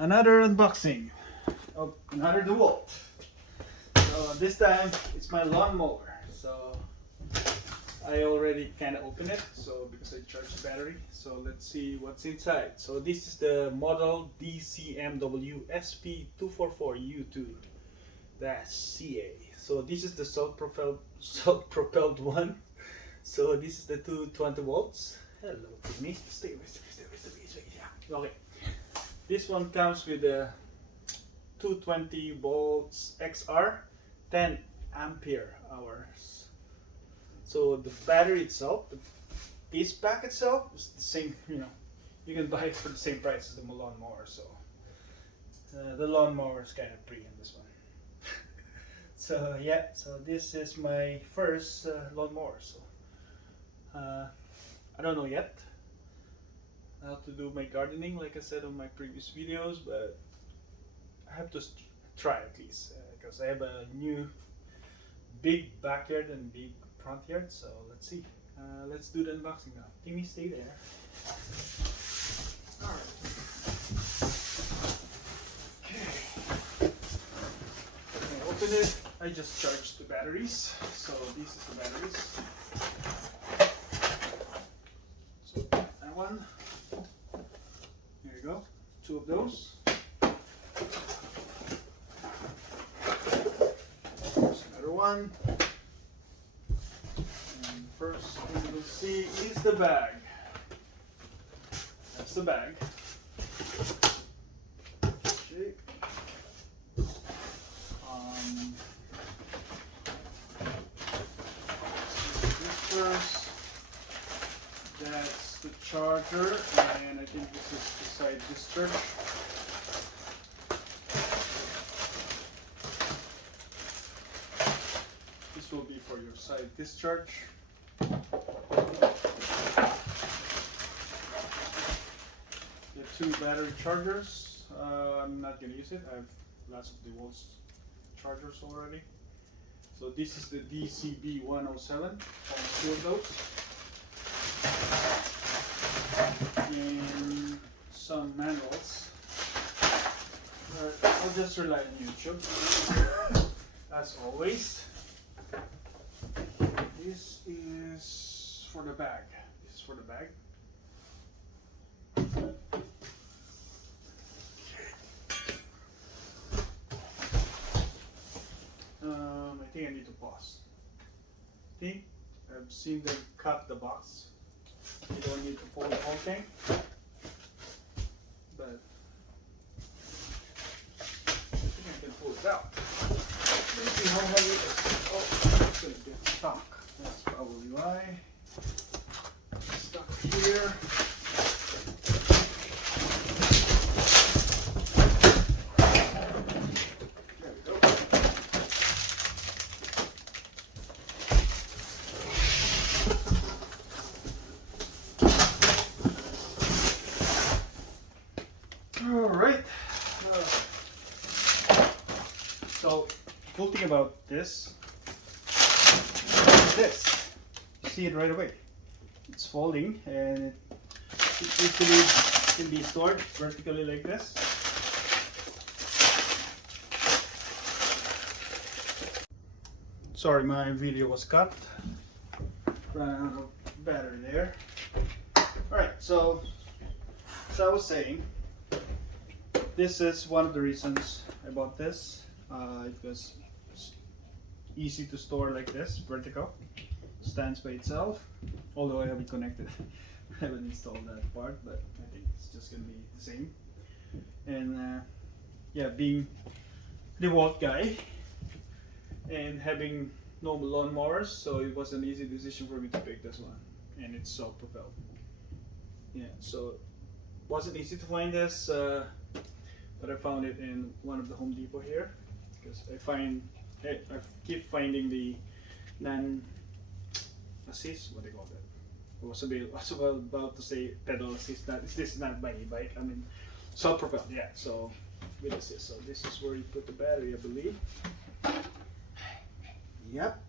Another unboxing of another Dewalt. So this time it's my lawn mower. So I already kind of opened it, so because I charged the battery. So let's see what's inside. So this is the model DCMWSP244U2. That's CA. So this is the self-propelled one. So this is the 220 volts. Hello, Timmy. Stay. Yeah. Okay. This one comes with a 220 volts XR, 10 ampere hours. So the battery itself, this pack itself is the same. You can buy it for the same price as the lawn mower. So the lawn mower is kind of pre in this one. So yeah, so this is my first lawn mower. So I don't know yet how to do my gardening, like I said on my previous videos, but I have to try at least because I have a new big backyard and big front yard. So let's see. Let's do the unboxing now. Timmy, stay there. Alright. Okay. When I open it, I just charged the batteries. So this is the batteries. So that one. Here you go. 2 of those. There's another one. And first thing you'll see is the bag. That's the bag. Okay. First, that's the charger, and I think this is the side discharge. This will be for your side discharge. The 2 battery chargers. I'm not going to use it. I have lots of Dewalt chargers already. So this is the DCB107, 2 of those, and some manuals. I'll just rely on YouTube, as always. This is for the bag. This is for the bag. I think I need to pause. I think I've seen them cut the box. You don't need to pull the whole thing, but I think I can pull it out. Let me see how heavy it is. Oh, it's going to get stuck. That's probably why. It's stuck here. Alright, so cool thing about this is this. You see it right away. It's folding and it easily can be stored vertically like this. Sorry, my video was cut. Ran out of battery there. Alright, so as I was saying, this is one of the reasons I bought this. It was easy to store like this, vertical. Stands by itself. Although I haven't connected, I haven't installed that part, but I think it's just gonna be the same. And yeah, being the Dewalt guy and having no lawn mowers, so it was an easy decision for me to pick this one. And it's self-propelled. Yeah, so it wasn't easy to find this. But I found it in one of the Home Depot here because I keep finding the non-assist, what do you call that? I was about to say pedal assist. This is not my e-bike. I mean self-propelled. Yeah. So with assist. So this is where you put the battery, I believe. Yep.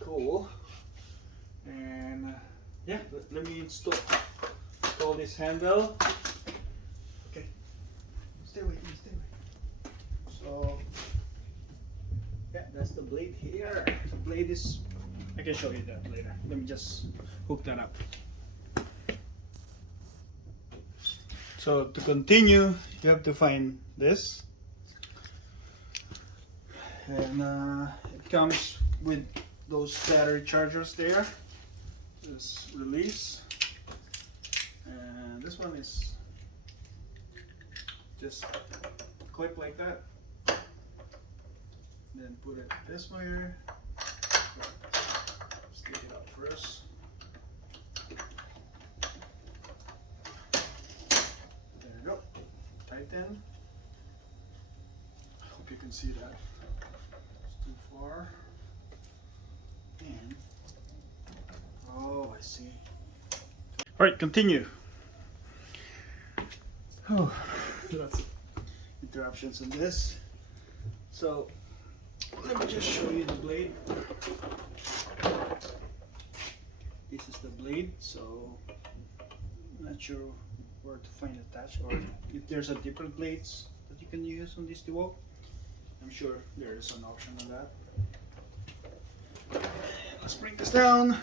Cool. And yeah, let me install this handle. Okay. blade here. The blade is, I can show you that later. Let me just hook that up. So to continue, you have to find this, and it comes with those battery chargers there. This release, and this one is just clip like that. Then put it this way. Stick it out first. There you go. Tighten. Hope you can see that. It's too far. And oh, I see. All right, continue. Oh, lots of interruptions in this. So let me just show you the blade. This is the blade, so I'm not sure where to find attached, or if there's a different blades that you can use on this Dewalt. I'm sure there is an option on that. Let's bring this down.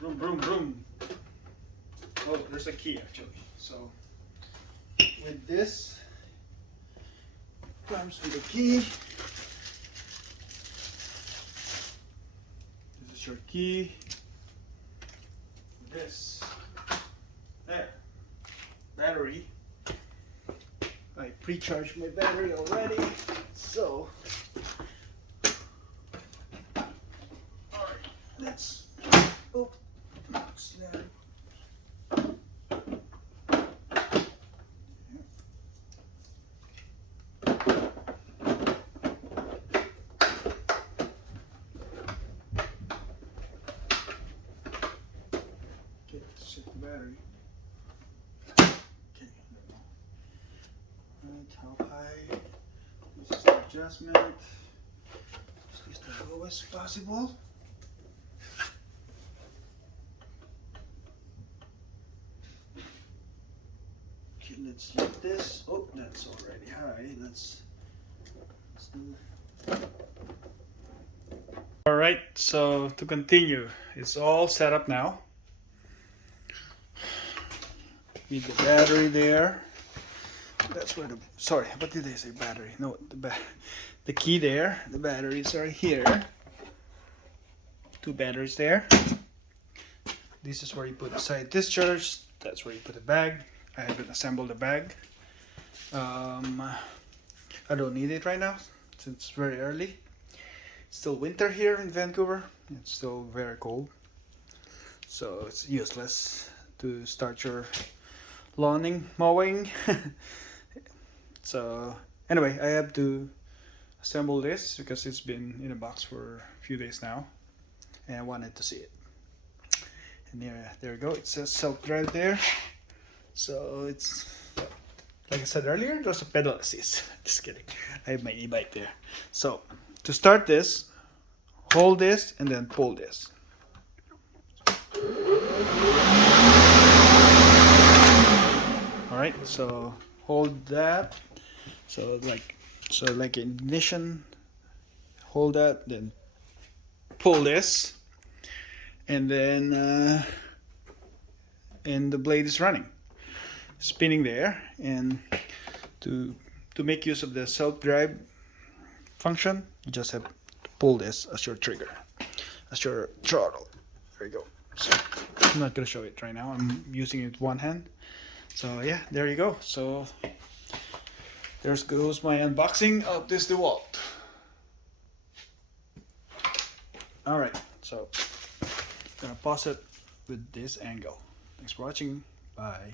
Vroom, vroom, vroom. Oh, there's a key actually. So with this comes with a key. This is your key. This there battery. I pre-charged my battery already, so all right, let's. Oh, slam. Okay, let's check the battery. Okay, right, how high? This is the adjustment. This is the lowest possible. Let's use this. Oh, that's already high. Let's do. All right, so to continue, it's all set up now. With the battery there. That's where the, sorry, what did I say, battery? No, the key there. The batteries are here. Two batteries there. This is where you put the side discharge. That's where you put the bag. I haven't assembled the bag. I don't need it right now since it's very early. It's still winter here in Vancouver. It's still very cold, so it's useless to start your mowing. So anyway, I have to assemble this because it's been in a box for a few days now, and I wanted to see it. And there we go. It says self-drive there. So it's, like I said earlier, there's a pedal assist. Just kidding. I have my e-bike there. So to start this, hold this and then pull this. Alright, so hold that. So like ignition, hold that, then pull this, and then and the blade is running. Spinning there, and to make use of the self-drive function, you just have to pull this as your trigger, as your throttle. There you go. So I'm not gonna show it right now. I'm using it with one hand. So yeah, there you go. So there goes my unboxing of this Dewalt. All right, so I'm gonna pause it with this angle. Thanks for watching. Bye.